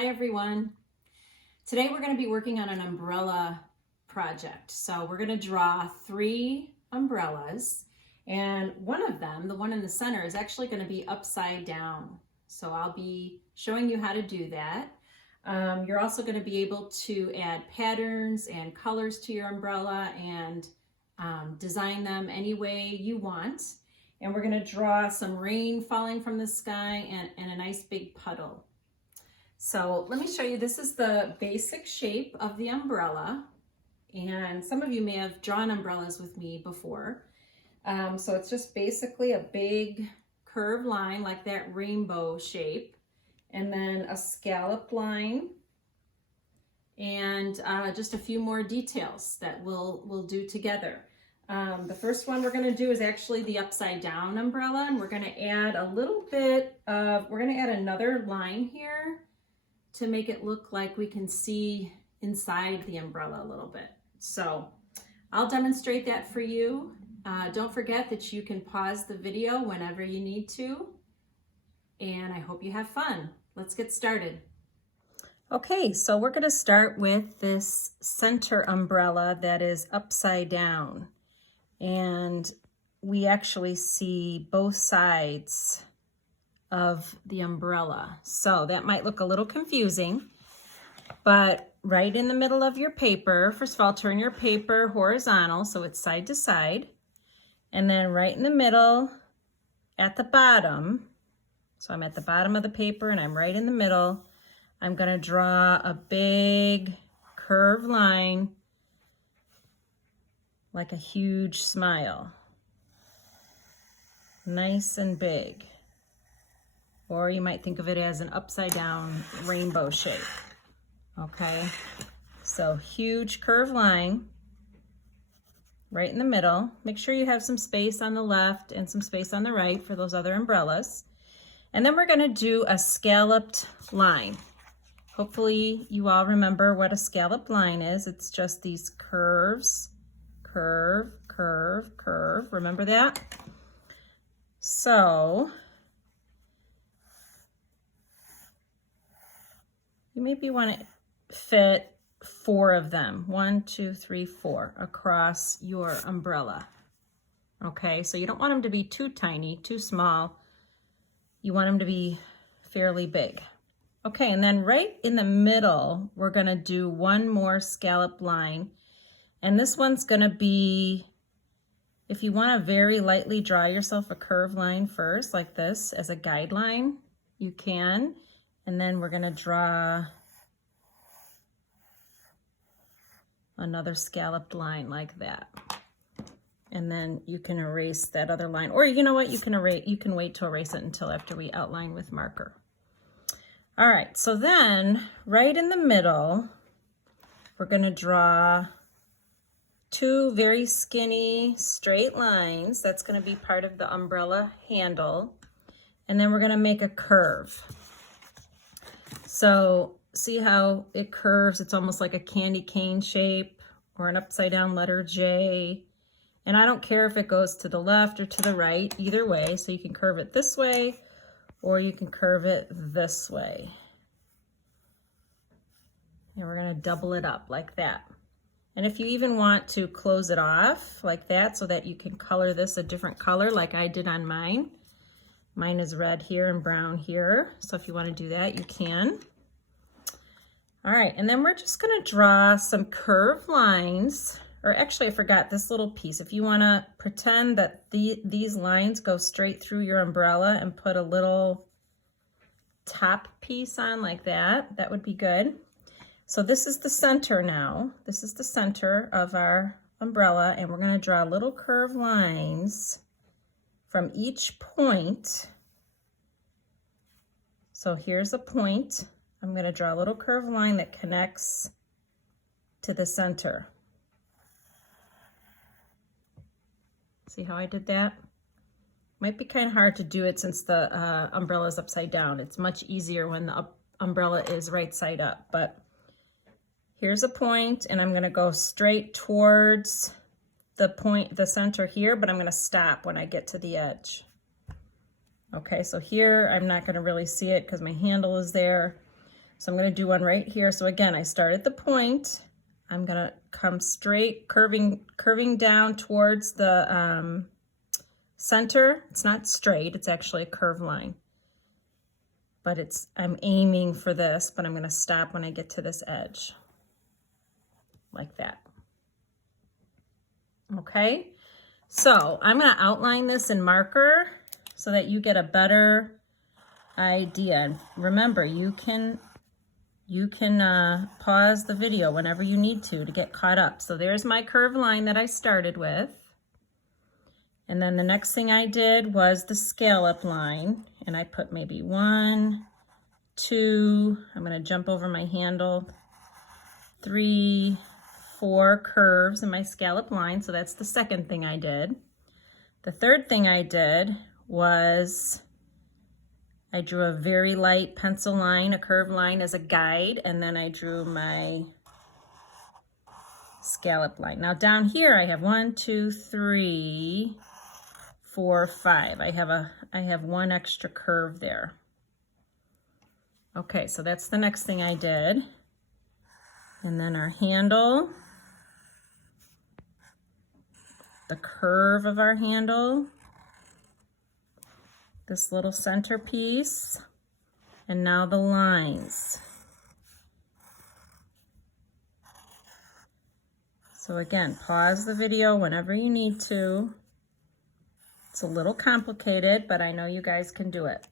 Hi everyone. Today we're going to be working on an umbrella project. So we're going to draw 3 umbrellas, and one of them, the one in the center, is actually going to be upside down. So I'll be showing you how to do that. You're also going to be able to add patterns and colors to your umbrella and design them any way you want. And we're going to draw some rain falling from the sky and a nice big puddle. So let me show you, this is the basic shape of the umbrella, and some of you may have drawn umbrellas with me before. So it's just basically a big curved line like that rainbow shape, and then a scalloped line, and just a few more details that we'll do together. The first one we're going to do is actually the upside down umbrella, and we're going to add a little bit of, we're going to add another line here to make it look like we can see inside the umbrella a little bit. So I'll demonstrate that for you. Don't forget that you can pause the video whenever you need to, and I hope you have fun. Let's get started. Okay, so we're going to start with this center umbrella that is upside down, and we actually see both sides of the umbrella. So that might look a little confusing, but right in the middle of your paper, first of all, turn your paper horizontal so it's side to side, and then right in the middle at the bottom, so I'm at the bottom of the paper and I'm right in the middle, I'm going to draw a big curved line like a huge smile, nice and big. Or you might think of it as an upside down rainbow shape. Okay, so huge curved line right in the middle. Make sure you have some space on the left and some space on the right for those other umbrellas. And then we're going to do a scalloped line. Hopefully you all remember what a scalloped line is. It's just these curves, curve, curve, curve. Remember that? So you maybe want to fit 4 of them, 1, 2, 3, 4 across your umbrella. Okay, so you don't want them to be too tiny, too small. You want them to be fairly big. Okay, and then right in the middle, we're going to do one more scallop line. And this one's going to be, if you want to very lightly draw yourself a curved line first, like this, as a guideline, you can. And then we're going to draw another scalloped line like that. And then you can erase that other line. Or you know what, you can wait to erase it until after we outline with marker. All right, so then right in the middle, we're going to draw 2 very skinny straight lines. That's going to be part of the umbrella handle. And then we're going to make a curve. So see how it curves? It's almost like a candy cane shape or an upside down letter J. And I don't care if it goes to the left or to the right, either way. So you can curve it this way or you can curve it this way. And we're going to double it up like that. And if you even want to close it off like that so that you can color this a different color like I did on mine. Mine is red here and brown here. So if you want to do that, you can. All right, and then we're just going to draw some curved lines. Or actually, I forgot this little piece. If you want to pretend that these lines go straight through your umbrella and put a little top piece on like that, that would be good. So this is the center now. This is the center of our umbrella, and we're going to draw little curved lines from each point. So here's a point. I'm going to draw a little curved line that connects to the center. See how I did that? Might be kind of hard to do it since the umbrella is upside down. It's much easier when the umbrella is right side up. But here's a point, and I'm going to go straight towards the center here, but I'm going to stop when I get to the edge. Okay, so here I'm not going to really see it because my handle is there. So I'm going to do one right here. So again, I start at the point. I'm going to come straight, curving down towards the center. It's not straight, it's actually a curved line. But I'm aiming for this, but I'm going to stop when I get to this edge. Like that. Okay? So I'm going to outline this in marker so that you get a better idea. And remember, you can pause the video whenever you need to get caught up. So there's my curved line that I started with. And then the next thing I did was the scallop line. And I put maybe 1, 2, I'm going to jump over my handle, 3, 4 curves in my scallop line. So that's the second thing I did. The third thing I did was I drew a very light pencil line, a curved line as a guide, and then I drew my scallop line. Now down here I have 1, 2, 3, 4, 5. I have one extra curve there. Okay, so that's the next thing I did. And then our handle, the curve of our handle, this little centerpiece, and now the lines. So again, pause the video whenever you need to. It's a little complicated, but I know you guys can do it.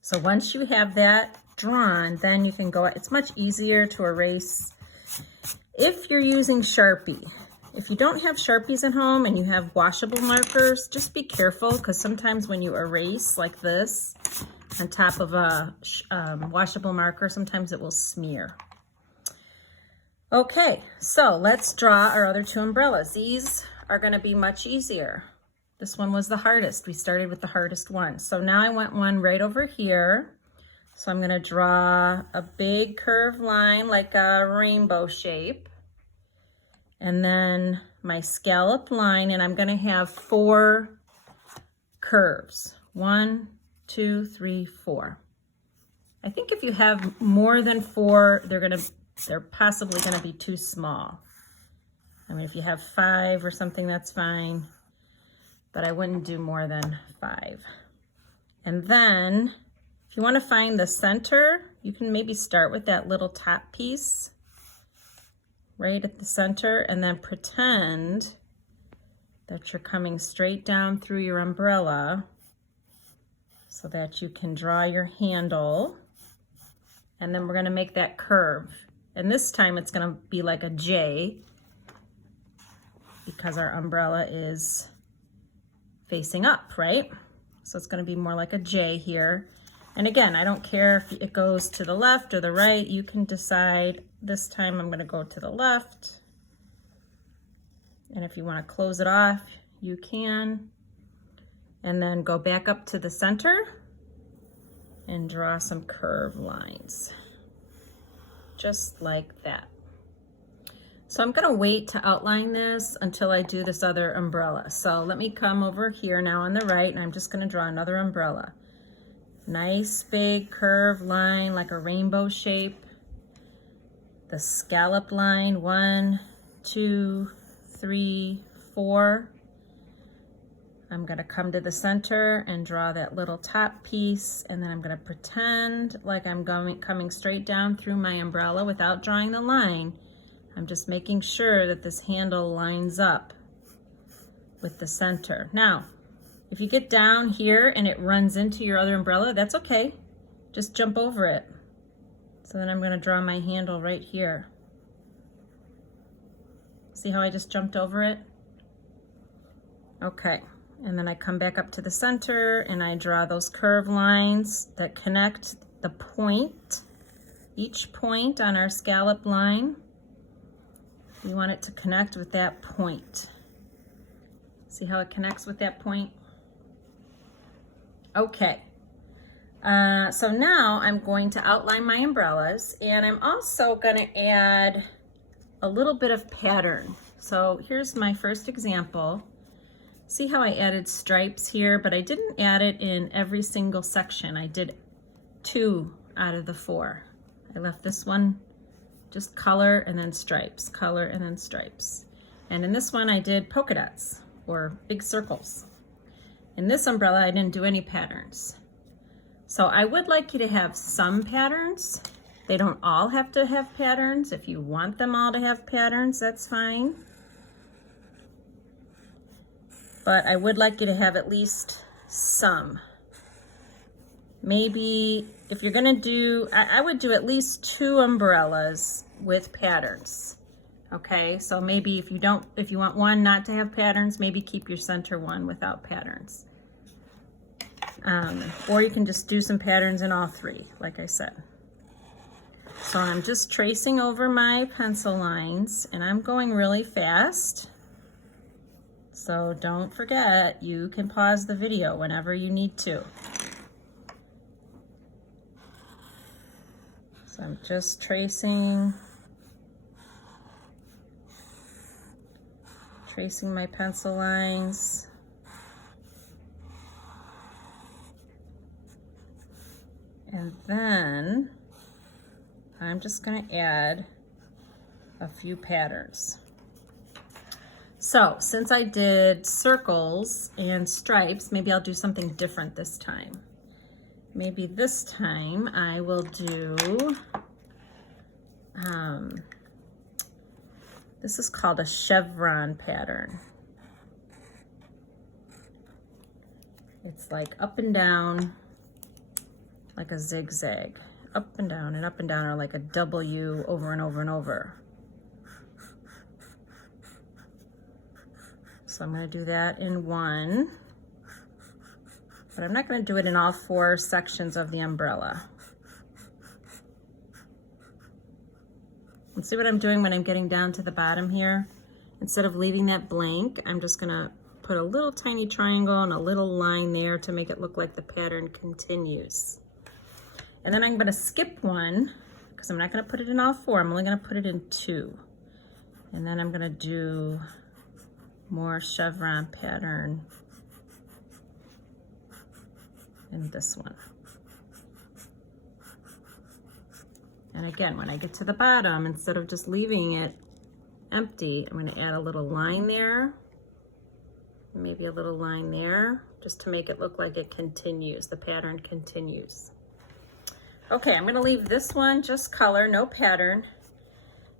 So once you have that drawn, then you can go, it's much easier to erase if you're using Sharpie. If you don't have Sharpies at home and you have washable markers, just be careful, because sometimes when you erase like this on top of a washable marker, sometimes it will smear. Okay, so let's draw our other 2 umbrellas. These are going to be much easier. This one was the hardest. We started with the hardest one. So now I want one right over here. So I'm going to draw a big curved line like a rainbow shape. And then my scallop line, and I'm going to have 4 curves. 1, 2, 3, 4. I think if you have more than 4, they're possibly going to be too small. I mean, if you have 5 or something, that's fine. But I wouldn't do more than 5. And then if you want to find the center, you can maybe start with that little top piece right at the center, and then pretend that you're coming straight down through your umbrella so that you can draw your handle. And then we're going to make that curve. And this time it's going to be like a J, because our umbrella is facing up, right? So it's going to be more like a J here. And again, I don't care if it goes to the left or the right. You can decide. This time I'm going to go to the left. And if you want to close it off, you can. And then go back up to the center and draw some curved lines. Just like that. So I'm going to wait to outline this until I do this other umbrella. So let me come over here now on the right, and I'm just going to draw another umbrella. Nice big curved line like a rainbow shape. The scallop line, 1, 2, 3, 4. I'm going to come to the center and draw that little top piece, and then I'm going to pretend like I'm coming straight down through my umbrella without drawing the line. I'm just making sure that this handle lines up with the center. Now, if you get down here and it runs into your other umbrella, that's okay. Just jump over it. So then I'm going to draw my handle right here. See how I just jumped over it? Okay. And then I come back up to the center and I draw those curved lines that connect the point, each point on our scallop line. We want it to connect with that point. See how it connects with that point? Okay. So now I'm going to outline my umbrellas, and I'm also going to add a little bit of pattern. So here's my first example. See how I added stripes here, but I didn't add it in every single section. I did 2 out of the 4. I left this one just color and then stripes, color and then stripes. And in this one I did polka dots or big circles. In this umbrella I didn't do any patterns. So I would like you to have some patterns. They don't all have to have patterns. If you want them all to have patterns, that's fine. But I would like you to have at least some. Maybe if you're gonna do, I would do at least 2 umbrellas with patterns. Okay, so maybe if you want one not to have patterns, maybe keep your center one without patterns. Or you can just do some patterns in all 3, like I said. So I'm just tracing over my pencil lines and I'm going really fast. So don't forget, you can pause the video whenever you need to. So I'm just tracing my pencil lines. And then I'm just going to add a few patterns. So since I did circles and stripes, maybe I'll do something different this time. Maybe this time I will do, this is called a chevron pattern. It's like up and down, like a zigzag. Up and down and up and down, or like a W over and over and over. So I'm going to do that in one, but I'm not going to do it in all 4 sections of the umbrella. And see what I'm doing when I'm getting down to the bottom here? Instead of leaving that blank, I'm just going to put a little tiny triangle and a little line there to make it look like the pattern continues. And then I'm going to skip one because I'm not going to put it in all 4. I'm only going to put it in 2. And then I'm going to do more chevron pattern in this one. And again, when I get to the bottom, instead of just leaving it empty, I'm going to add a little line there, maybe a little line there, just to make it look like it continues, the pattern continues. Okay, I'm going to leave this one just color, no pattern,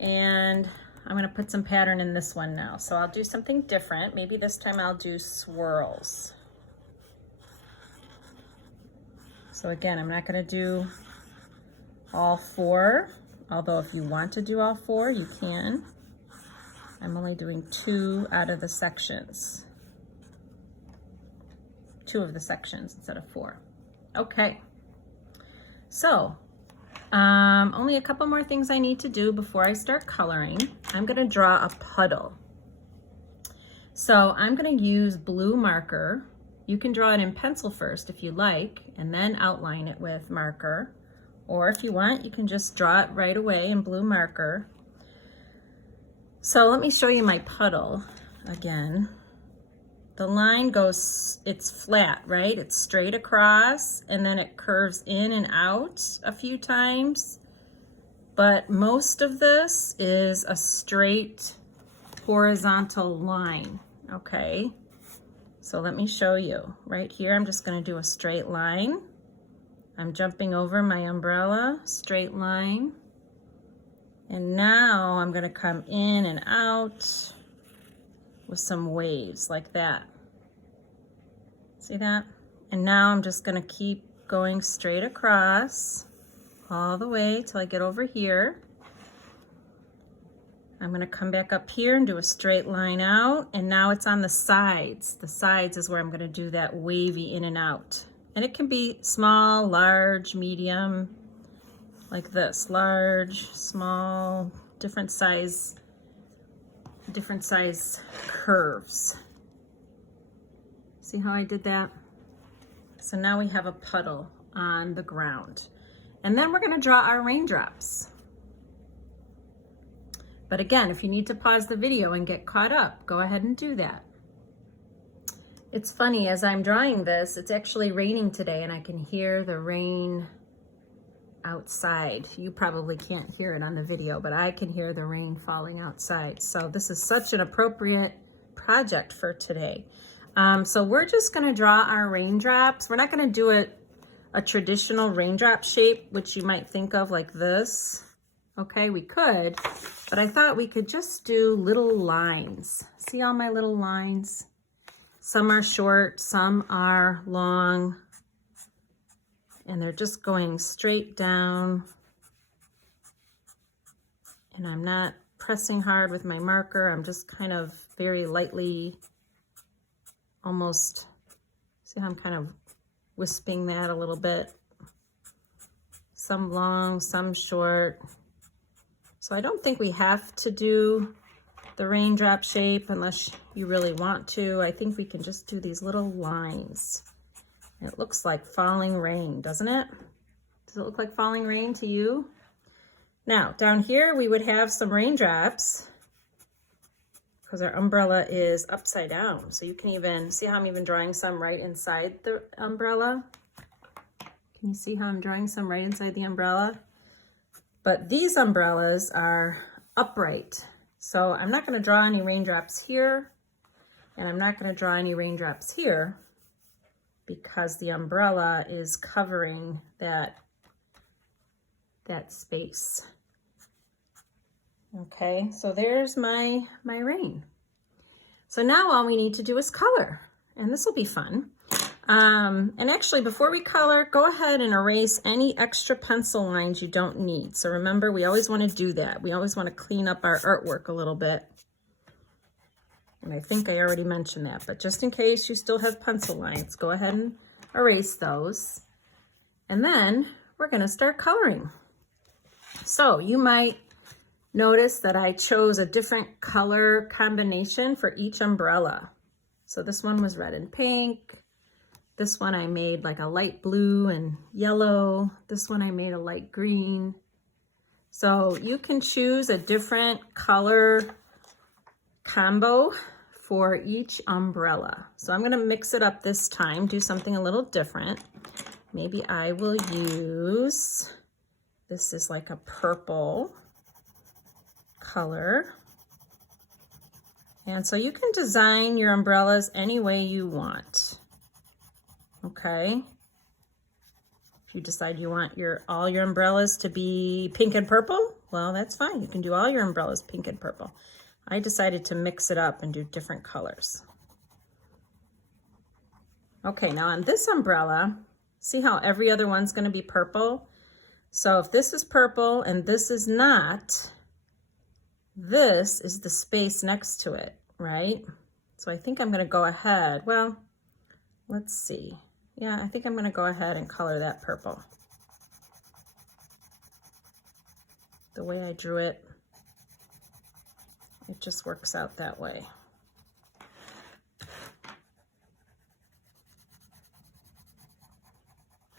and I'm going to put some pattern in this one now. So I'll do something different. Maybe this time I'll do swirls. So again, I'm not going to do all 4, although if you want to do all 4, you can. I'm only doing 2 out of the sections. 2 of the sections instead of 4. Okay. So, only a couple more things I need to do before I start coloring. I'm going to draw a puddle. So I'm going to use blue marker. You can draw it in pencil first if you like, and then outline it with marker. Or if you want, you can just draw it right away in blue marker. So let me show you my puddle again. The line goes, it's flat, right? It's straight across, and then it curves in and out a few times. But most of this is a straight horizontal line, okay? So let me show you. Right here, I'm just gonna do a straight line. I'm jumping over my umbrella, straight line. And now I'm gonna come in and out with some waves like that. See that? And now I'm just gonna keep going straight across all the way till I get over here. I'm gonna come back up here and do a straight line out, and now it's on the sides. The sides is where I'm gonna do that wavy in and out. And it can be small, large, medium, like this, large, small, different size curves. See how I did that? So now we have a puddle on the ground. And then we're gonna draw our raindrops. But again, if you need to pause the video and get caught up, go ahead and do that. It's funny, as I'm drawing this, it's actually raining today and I can hear the rain outside. You probably can't hear it on the video, but I can hear the rain falling outside. So this is such an appropriate project for today. So we're just gonna draw our raindrops. We're not gonna do a traditional raindrop shape, which you might think of like this. Okay, we could, but I thought we could just do little lines. See all my little lines? Some are short, some are long, and they're just going straight down. And I'm not pressing hard with my marker. I'm just kind of very lightly, almost, see how I'm kind of wisping that a little bit. Some long, some short. So I don't think we have to do the raindrop shape unless you really want to. I think we can just do these little lines. It looks like falling rain, doesn't it? Does it look like falling rain to you? Now, down here we would have some raindrops because our umbrella is upside down. So you can even see how I'm even drawing some right inside the umbrella. Can you see how I'm drawing some right inside the umbrella? But these umbrellas are upright. So I'm not going to draw any raindrops here, and I'm not going to draw any raindrops here because the umbrella is covering that space. Okay, so there's my rain. So now all we need to do is color, and this will be fun. And actually, before we color, go ahead and erase any extra pencil lines you don't need. So remember, we always want to do that. We always want to clean up our artwork a little bit. And I think I already mentioned that, but just in case you still have pencil lines, go ahead and erase those. And then we're going to start coloring. So you might notice that I chose a different color combination for each umbrella. So this one was red and pink. This one I made like a light blue and yellow. This one I made a light green. So you can choose a different color combo for each umbrella. So I'm gonna mix it up this time, do something a little different. Maybe I will use, this is like a purple color. And so you can design your umbrellas any way you want. Okay. If you decide you want all your umbrellas to be pink and purple, well, that's fine. You can do all your umbrellas pink and purple. I decided to mix it up and do different colors. Okay, now on this umbrella, see how every other one's going to be purple? So if this is purple and this is not, this is the space next to it, right? So I think I'm going to go ahead. Well, let's see. Yeah, I think I'm going to go ahead and color that purple. The way I drew it, it just works out that way.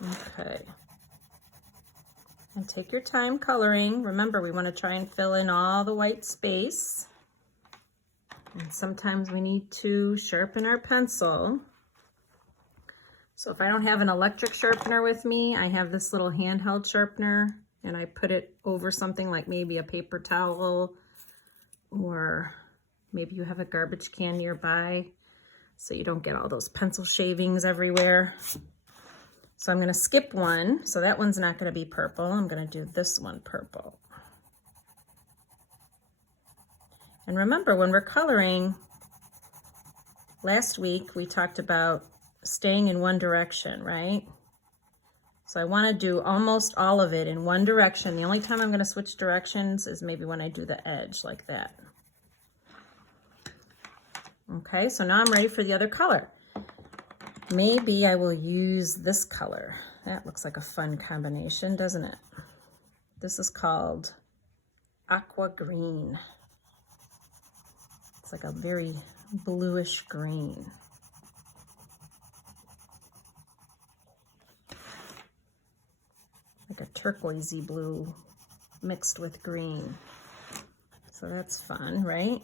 Okay. And take your time coloring. Remember, we want to try and fill in all the white space. And sometimes we need to sharpen our pencil. So if I don't have an electric sharpener with me, I have this little handheld sharpener, and I put it over something like maybe a paper towel, or maybe you have a garbage can nearby so you don't get all those pencil shavings everywhere. So I'm going to skip one. So that one's not going to be purple. I'm going to do this one purple. And remember, when we're coloring, last week we talked about staying in one direction, right? So I want to do almost all of it in one direction. The only time I'm going to switch directions is maybe when I do the edge like that. Okay, so now I'm ready for the other color. Maybe I will use this color. That looks like a fun combination, doesn't it? This is called aqua green. It's like a very bluish green. Like a turquoisey blue mixed with green. So that's fun, right?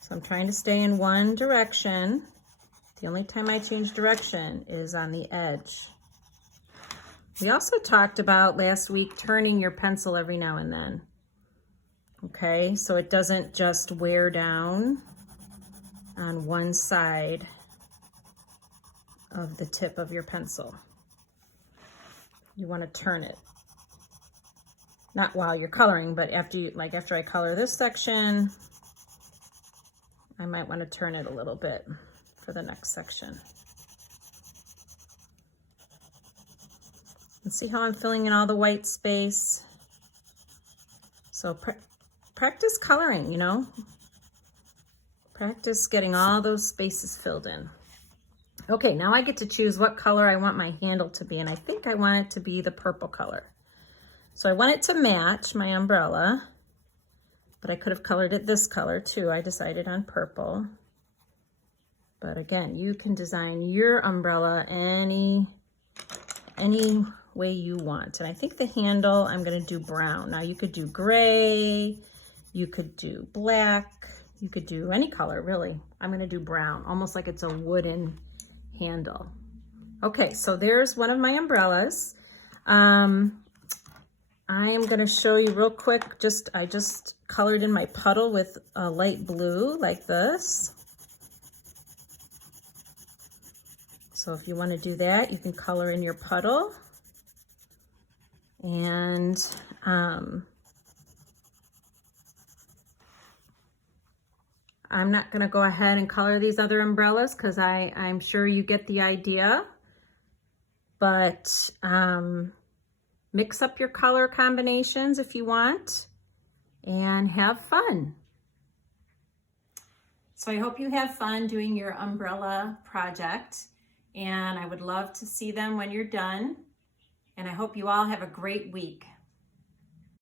So I'm trying to stay in one direction. The only time I change direction is on the edge. We also talked about last week turning your pencil every now and then. Okay, so it doesn't just wear down on one side of the tip of your pencil. You want to turn it. Not while you're coloring, but after I color this section, I might want to turn it a little bit for the next section. And see how I'm filling in all the white space? So practice coloring, you know? Practice getting all those spaces filled in. Okay, now I get to choose what color I want my handle to be, and I think I want it to be the purple color. So I want it to match my umbrella, but I could have colored it this color too. I decided on purple. But again, you can design your umbrella any way you want. And I think the handle, I'm gonna do brown. Now you could do gray, you could do black, you could do any color really. I'm gonna do brown, almost like it's a wooden handle. Okay, so there's one of my umbrellas. I am gonna show you real quick, I just colored in my puddle with a light blue like this. So if you wanna do that, you can color in your puddle. And I'm not gonna go ahead and color these other umbrellas because I'm sure you get the idea. But mix up your color combinations if you want and have fun. So I hope you have fun doing your umbrella project, and I would love to see them when you're done. And I hope you all have a great week.